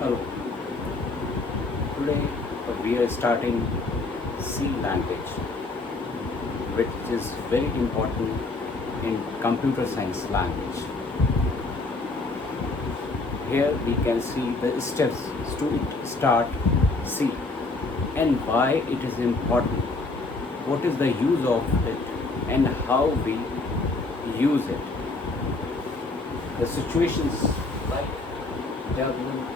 Hello. Today we are starting C language, which is very important in computer science language. Here we can see the steps to start C and why it is important, what is the use of it and how we use it. The situations like W.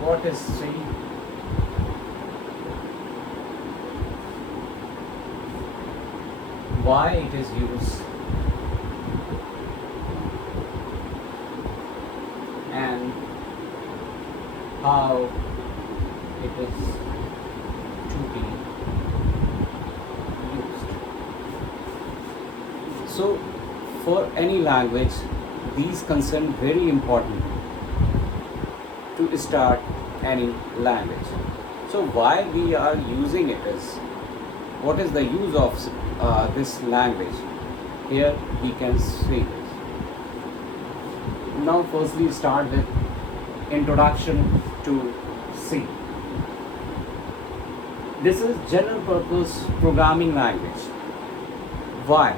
What is C? Why it is used? And how it is to be used. So, for any language, these concern very important to start any language. So why we are using it is, what is the use of this language? Here we can see this. Now firstly start with introduction to C. This is general purpose programming language. Why?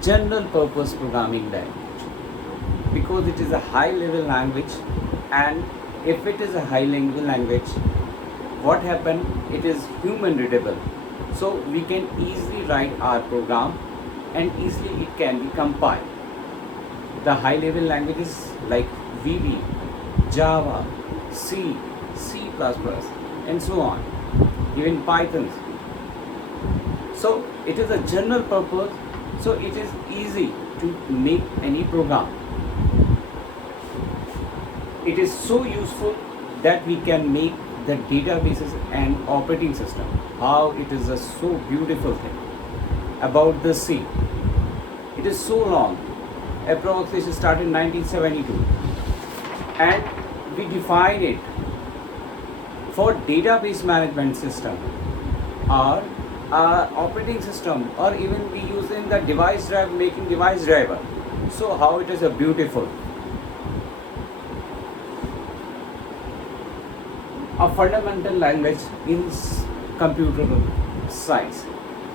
General purpose programming language. Because it is a high level language, and if it is a high level language, what happen? It is human readable. So we can easily write our program and easily it can be compiled. The high level languages like VB, Java, C, C++, and so on, even Python. So it is a general purpose, so it is easy to make any program. It is so useful that we can make the databases and operating system. How it is a so beautiful thing about the C. It is so long. Approximately started in 1972, and we define it for database management system or operating system, or even we use in the device drive, making device driver. So how it is a beautiful. A fundamental language in computer science.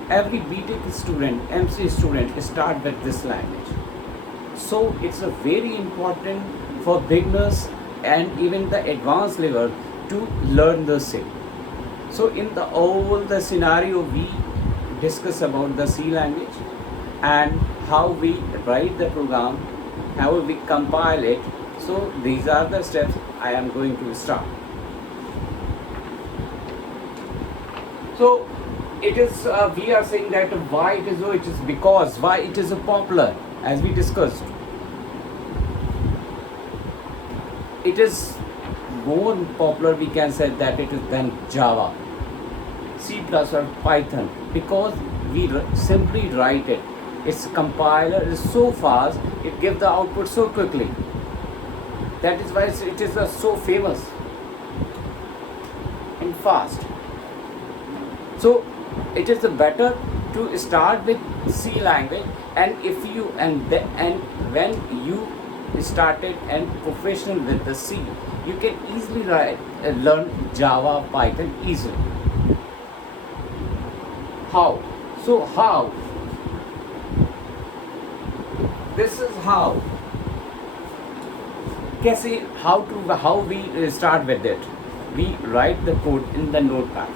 Every BTech student, MC student start with this language. So it's a very important for beginners and even the advanced level to learn the C. So in the all the scenario we discuss about the C language and how we write the program, how we compile it. So these are the steps I am going to start. So it is we are saying that why it is so, it is because why it is popular, as we discussed. It is more popular, we can say that it is than Java, C++ or Python, because we simply write it. Its compiler is so fast, it gives the output so quickly. That is why it is so famous and fast. So it is better to start with C language, and if you and when you started and professional with the C, you can easily learn Java, Python easily. How? So how? This is how. कैसे how we start with it? We write the code in the notepad.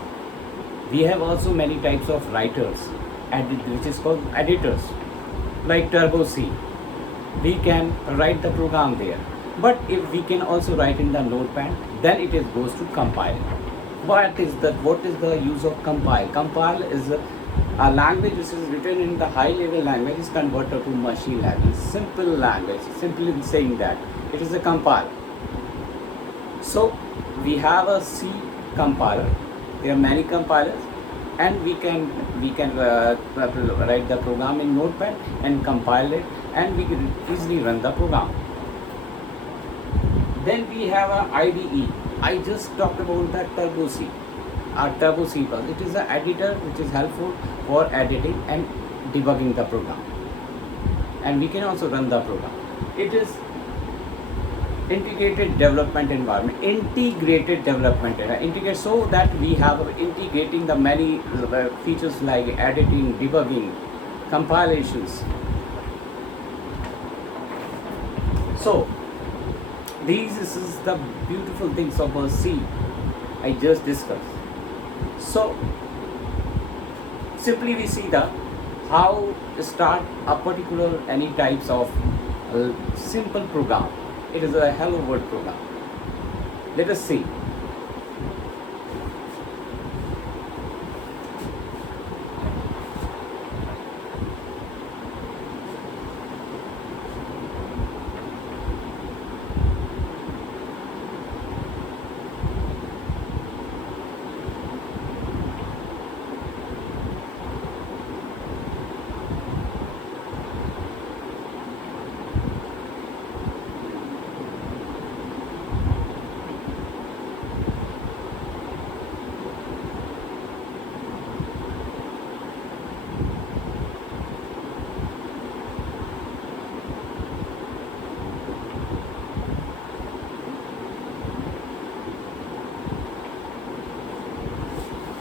We have also many types of writers, which is called editors, like Turbo C. We can write the program there, but if we can also write in the notepad, then it goes to compile. What is the use of compile? Compile is a language which is written in the high level language is converted to machine level, simple language. Simply saying that it is a compile. So we have a C compiler. There are many compilers, and we can write the program in notepad and compile it, and we can easily run the program. Then we have an IDE. I just talked about that Turbo C. Turbo C++. It is an editor which is helpful for editing and debugging the program, and we can also run the program. It is integrated development environment. Integrated development integrate, so that we have integrating the many features like editing, debugging, compilations. So these is the beautiful things of a C I just discussed. So simply we see the how to start a particular any types of simple program. It is a hello world program. Let us see.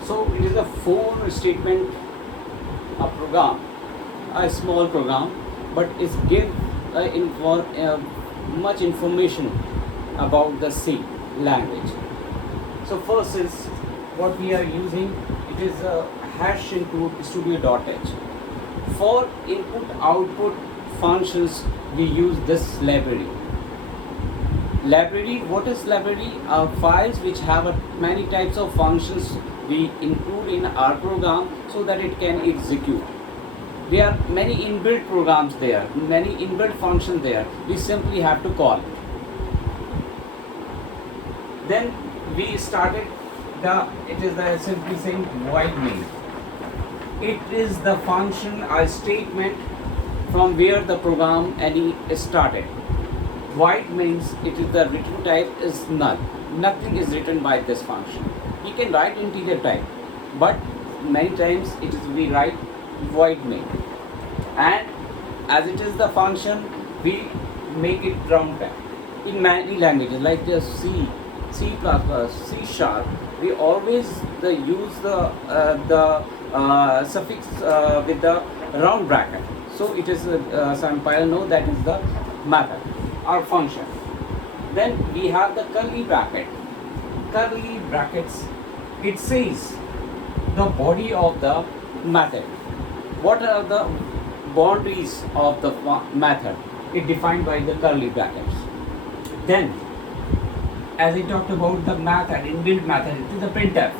So it is a for statement, a program, a small program, but it gives much information about the C language. So first is what we are using. It is a hash include studio.h. For input output functions we use this library. Library, what is library? Files which have many types of functions we include in our program so that it can execute. There are many inbuilt programs there, many inbuilt functions there. We simply have to call it. Then we started it is the simply saying void main. It is the function or statement from where the program any started. Void means it is the return type is null. Nothing is written by this function. We can write integer type, but many times it is we write void main. And as it is the function, we make it round type. In many languages like the C, C++, C sharp, we always use the suffix with the round bracket. So it is some file know that is the method or function. Then we have the curly bracket. Curly brackets, it says the body of the method. What are the boundaries of the method? It defined by the curly brackets. Then, as I talked about the method, inbuilt method, it is the printf.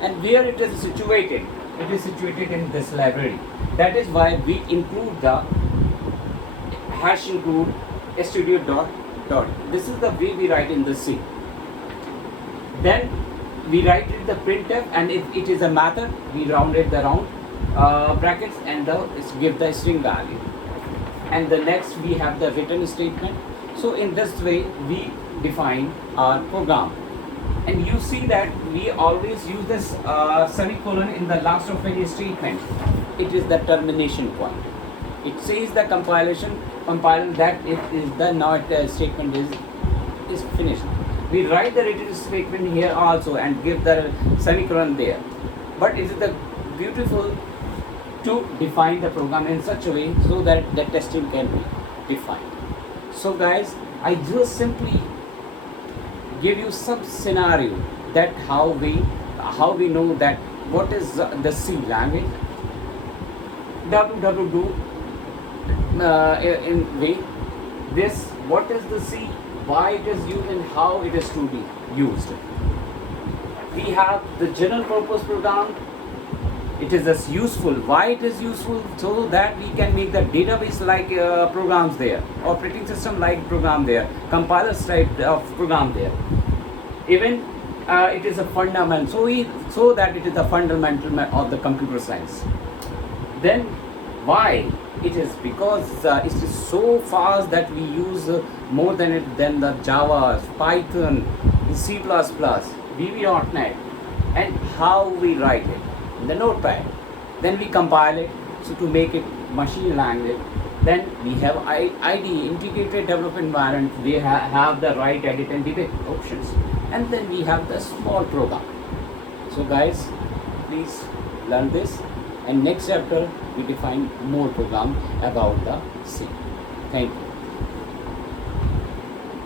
And where it is situated in this library. That is why we include the hash include studio dot. This is the way we write in the C. Then we write it the printf, and if it is a method, we rounded the round brackets and give the string value. And the next we have the return statement. So in this way we define our program. And you see that we always use this semicolon in the last of any statement. It is the termination point. It says the compiler that it is the now statement is finished. We write the return statement here also and give the semicolon there. But it is the beautiful to define the program in such a way so that the testing can be defined. So guys, I just simply give you some scenario that how we know that what is the C language. www in way this what is the C, why it is used and how it is to be used. We have the general purpose program. It is as useful. Why it is useful? So that we can make the database like programs there, operating system like program there, compilers type of program there. Even it is a fundamental. So that it is the fundamental of the computer science. Then why? It is because it is so fast that we use more than the Java, Python, C++, VB.NET, and how we write it in the notepad. Then we compile it so to make it machine language. Then we have IDE, integrated development environment. They have the write, edit, and debug options. And then we have the small program. So guys, please learn this. And next chapter we define more program about the same. Thank you.